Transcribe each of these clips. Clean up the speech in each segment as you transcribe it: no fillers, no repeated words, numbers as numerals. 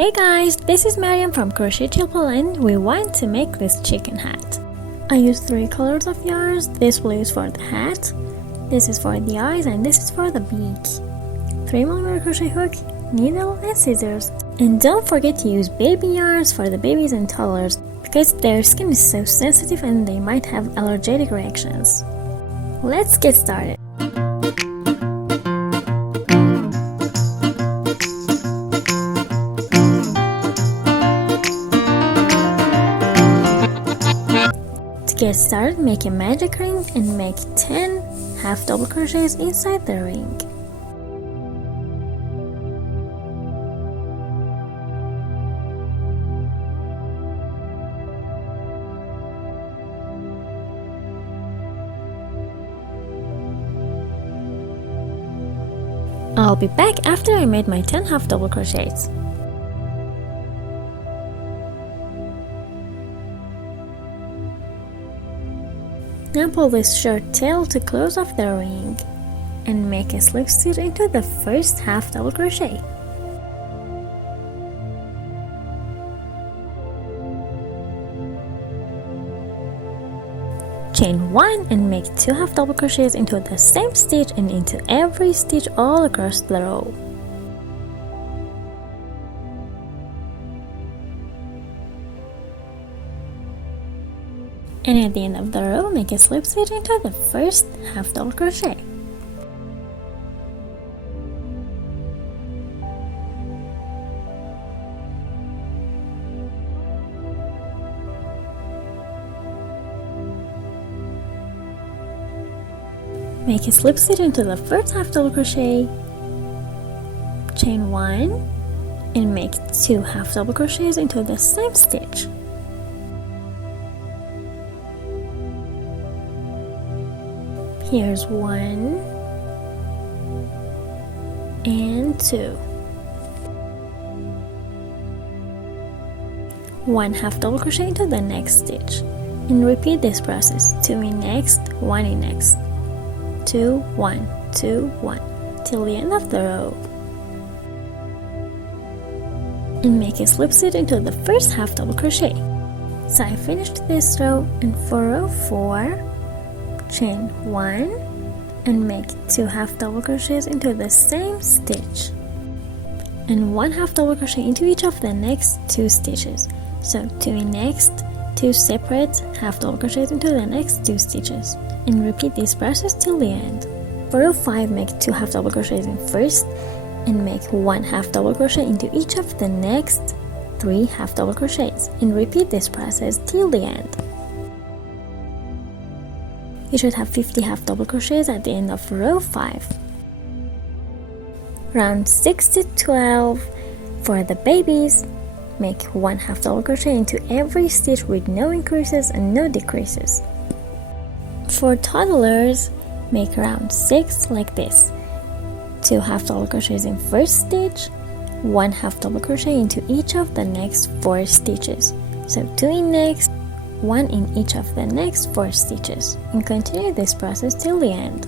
Hey guys, this is Maryam from Crochet, Chillpill, and we want to make this chicken hat. I used 3 colors of yarns. This blue is for the hat, this is for the eyes, and this is for the beak. 3mm crochet hook, needle, and scissors. And don't forget to use baby yarns for the babies and toddlers because their skin is so sensitive and they might have allergic reactions. Let's get started. To get started, make a magic ring and make 10 half double crochets inside the ring. I'll be back after I made my 10 half double crochets. Now pull this short tail to close off the ring and make a slip stitch into the first half double crochet. Chain 1 and make 2 half double crochets into the same stitch and into every stitch all across the row. And at the end of the row, make a slip stitch into the first half double crochet. Make a slip stitch into the first half double crochet, chain 1, and make 2 half double crochets into the same stitch. Here's 1 and 2. 1 half double crochet into the next stitch and repeat this process. 2 in next, 1 in next, 2, 1, 2, 1 till the end of the row. And make a slip stitch into the first half double crochet. So I finished this row, and for row 4, chain 1 and make 2 half double crochets into the same stitch and 1 half double crochet into each of the next 2 stitches. So 2 in next, 2 separate half double crochets into the next 2 stitches, and repeat this process till the end. For row 5, make 2 half double crochets in first and make 1 half double crochet into each of the next 3 half double crochets, and repeat this process till the end. You should have 50 half double crochets at the end of row 5. Round 6 to 12 for the babies, make 1 half double crochet into every stitch with no increases and no decreases. For toddlers, make round 6 like this: 2 half double crochets in first stitch, 1 half double crochet into each of the next 4 stitches. So 2 in next, 1 in each of the next 4 stitches, and continue this process till the end.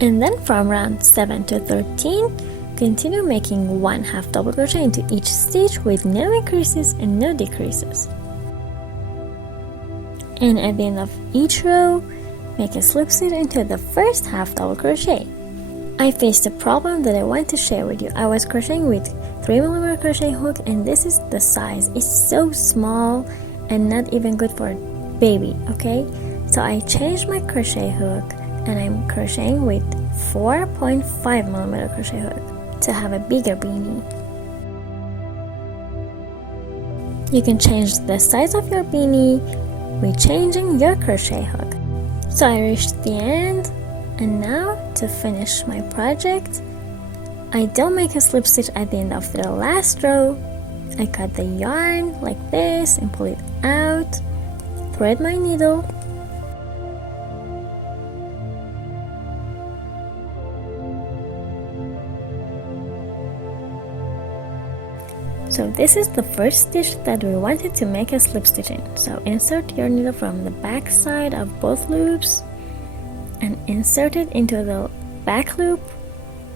And then from round 7 to 13, continue making 1 half double crochet into each stitch with no increases and no decreases. And at the end of each row, make a slip stitch into the first half double crochet. I faced a problem that I want to share with you. I was crocheting with 3mm crochet hook, and this is the size. It's so small and not even good for a baby, okay? So I changed my crochet hook and I'm crocheting with 4.5mm crochet hook to have a bigger beanie. You can change the size of your beanie with changing your crochet hook. So I reached the end, and now to finish my project, I don't make a slip stitch at the end of the last row. I cut the yarn like this and pull it out, thread my needle, so this is the first stitch that we wanted to make a slip stitch in. So insert your needle from the back side of both loops and insert it into the back loop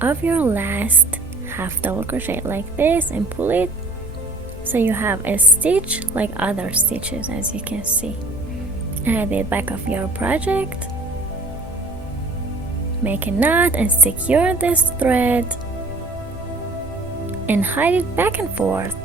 of your last half double crochet like this and pull it so you have a stitch like other stitches, as you can see. And at the back of your project, make a knot and secure this thread and hide it back and forth.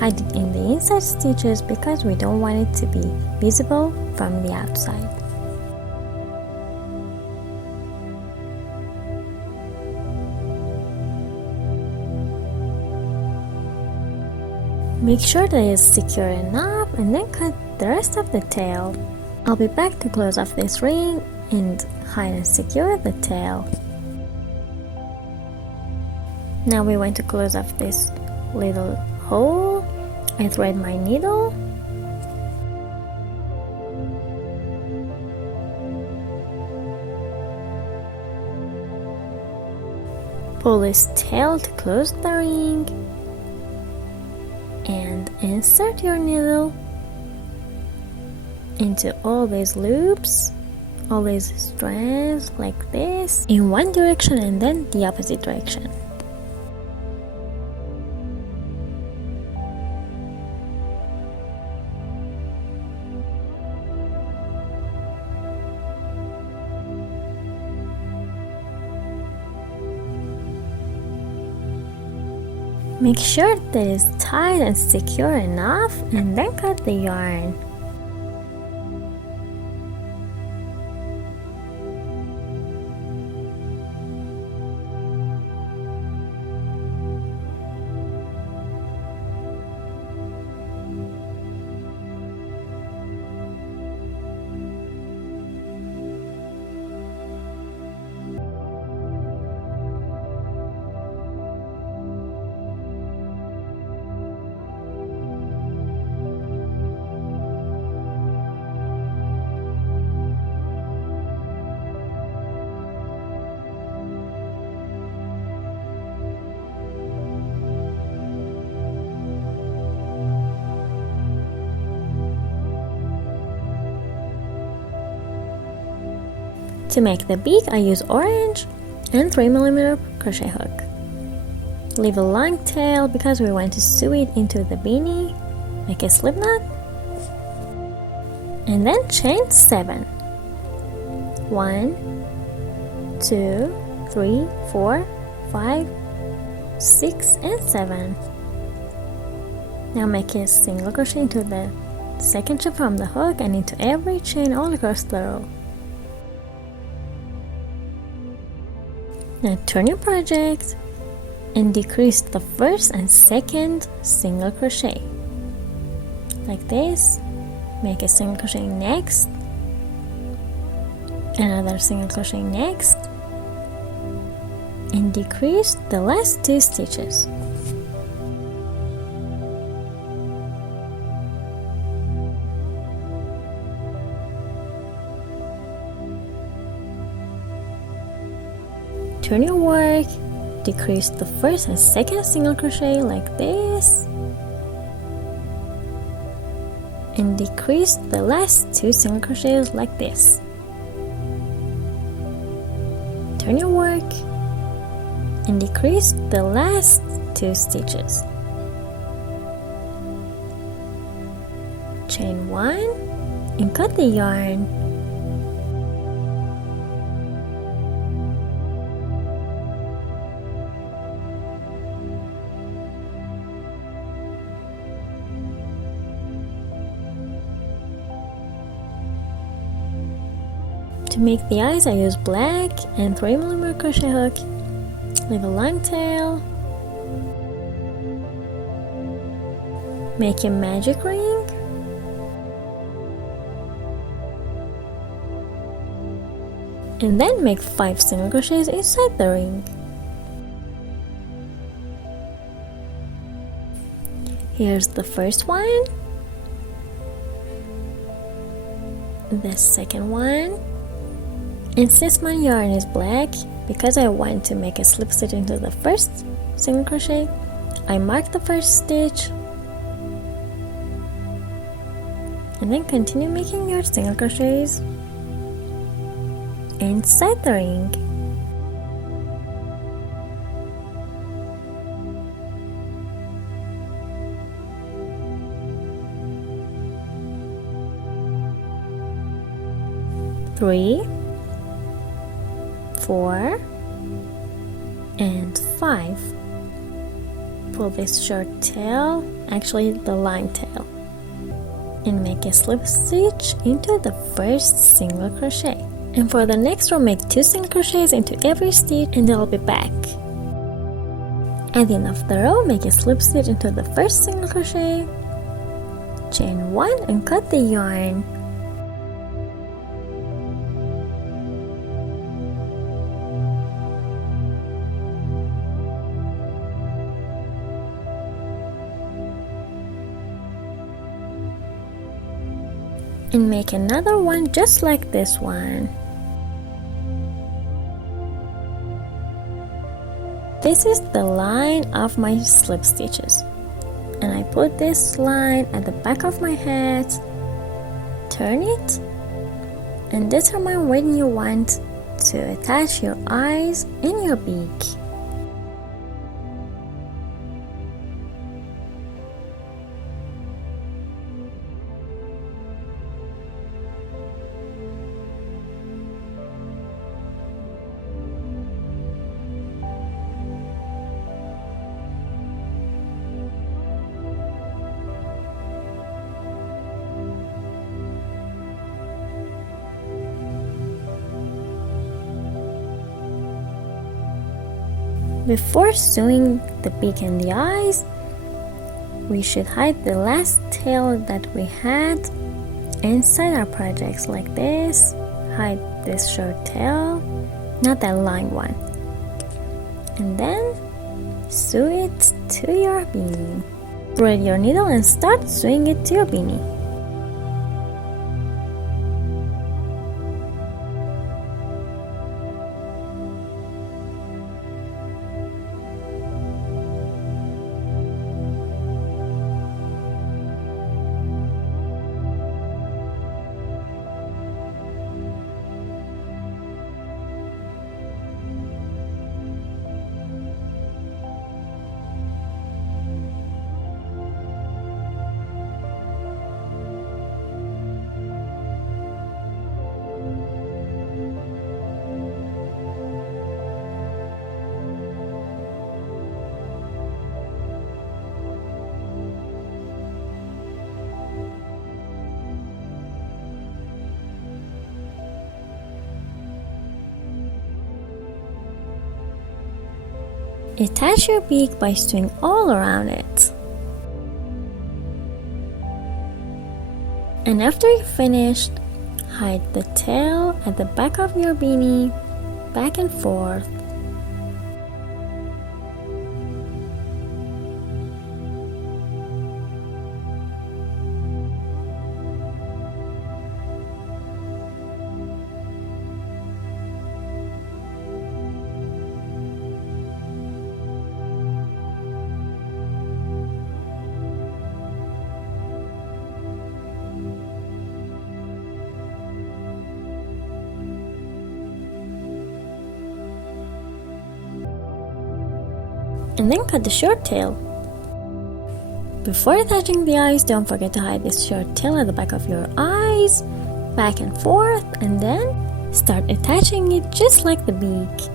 Hide it in the inside stitches because we don't want it to be visible from the outside. Make sure that it's secure enough and then cut the rest of the tail. I'll be back to close off this ring and hide and secure the tail. Now we want to close off this little hole. I thread my needle pull this tail to close the ring and insert your needle into all these loops, all these strands like this in one direction and then the opposite direction. Make sure that it's tight and secure enough and then cut the yarn. To make the beak, I use orange and 3mm crochet hook. Leave a long tail because we want to sew it into the beanie, make a slip knot, and then chain 7. 1, 2, 3, 4, 5, 6, and 7. Now make a single crochet into the second chain from the hook and into every chain all across the row. Now turn your project and decrease the first and second single crochet like this. Make a single crochet next, another single crochet next, and decrease the last 2 stitches. Turn your work, decrease the first and second single crochet like this, and decrease the last 2 single crochets like this. Turn your work and decrease the last 2 stitches. Chain 1 and cut the yarn. To make the eyes, I use black and 3mm crochet hook. Leave a long tail. Make a magic ring. And then make 5 single crochets inside the ring. Here's the first one, the second one, and since my yarn is black, because I want to make a slip stitch into the first single crochet, I mark the first stitch and then continue making your single crochets inside the ring. Three, 4, and 5. Pull this short tail, actually the line tail, and make a slip stitch into the first single crochet. And for the next row, make 2 single crochets into every stitch, and I'll be back. At the end of the row, make a slip stitch into the first single crochet, chain 1, and cut the yarn. And make another one just like this one. This is the line of my slip stitches, and I put this line at the back of my head, turn it, and determine when you want to attach your eyes and your beak. Before sewing the beak and the eyes, we should hide the last tail that we had inside our projects like this. Hide this short tail, not that long one, and then sew it to your beanie. Thread your needle and start sewing it to your beanie. Attach your beak by sewing all around it. And after you're finished, hide the tail at the back of your beanie, back and forth. And then cut the short tail. Before attaching the eyes, don't forget to hide this short tail at the back of your eyes, back and forth, and then start attaching it just like the beak.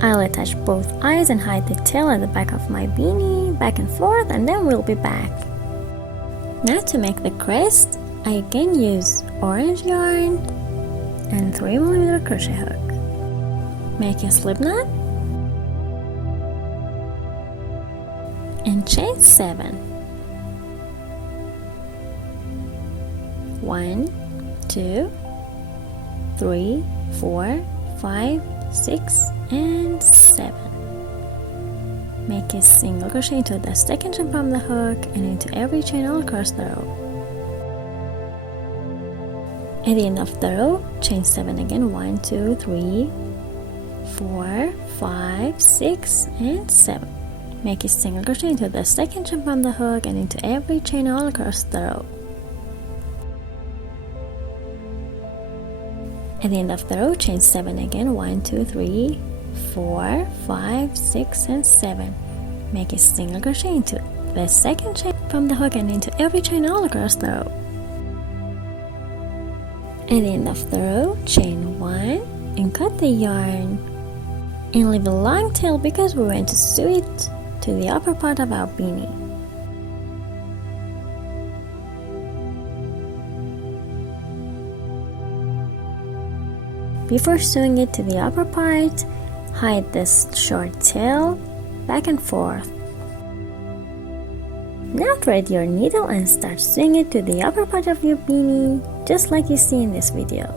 I'll attach both eyes and hide the tail at the back of my beanie, back and forth, and then we'll be back. Now to make the crest, I again use orange yarn and 3mm crochet hook. Make a slip knot and chain 7. 1, 2, 3, 4, 5, 6, and 7. Make a single crochet into the second chain from the hook and into every chain all across the row. At the end of the row, chain 7 again. 1, 2, 3, 4, 5, 6, and 7. Make a single crochet into the second chain from the hook and into every chain all across the row. At the end of the row, chain 7 again. 1, 2, 3, 4, 5, 6, and 7. Make a single crochet into the second chain from the hook and into every chain all across the row. At the end of the row, chain 1 and cut the yarn and leave a long tail because we're going to sew it to the upper part of our beanie. Before sewing it to the upper part, hide this short tail back and forth. Now thread your needle and start sewing it to the upper part of your beanie, just like you see in this video.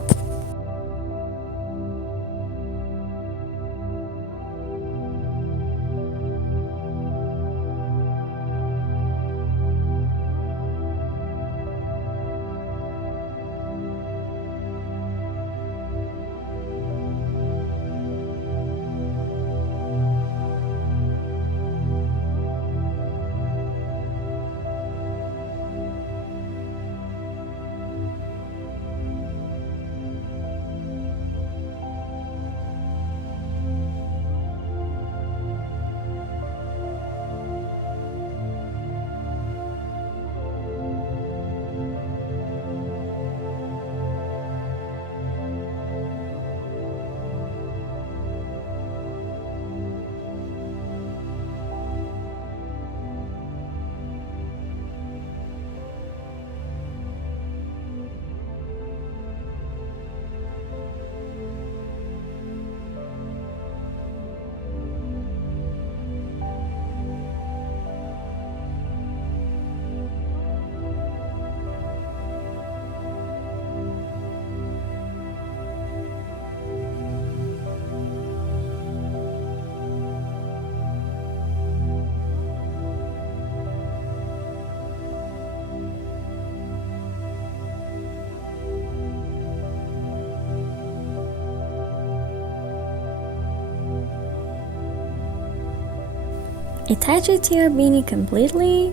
Attach it to your beanie completely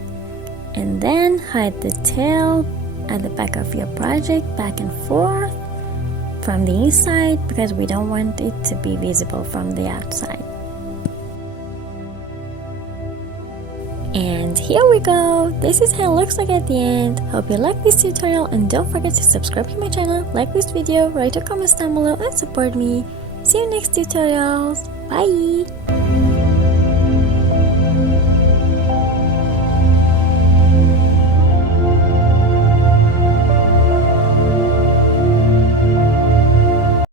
and then hide the tail at the back of your project back and forth from the inside because we don't want it to be visible from the outside. And here we go! This is how it looks like at the end. Hope you like this tutorial and don't forget to subscribe to my channel, like this video, write your comments down below and support me. See you next tutorials. Bye!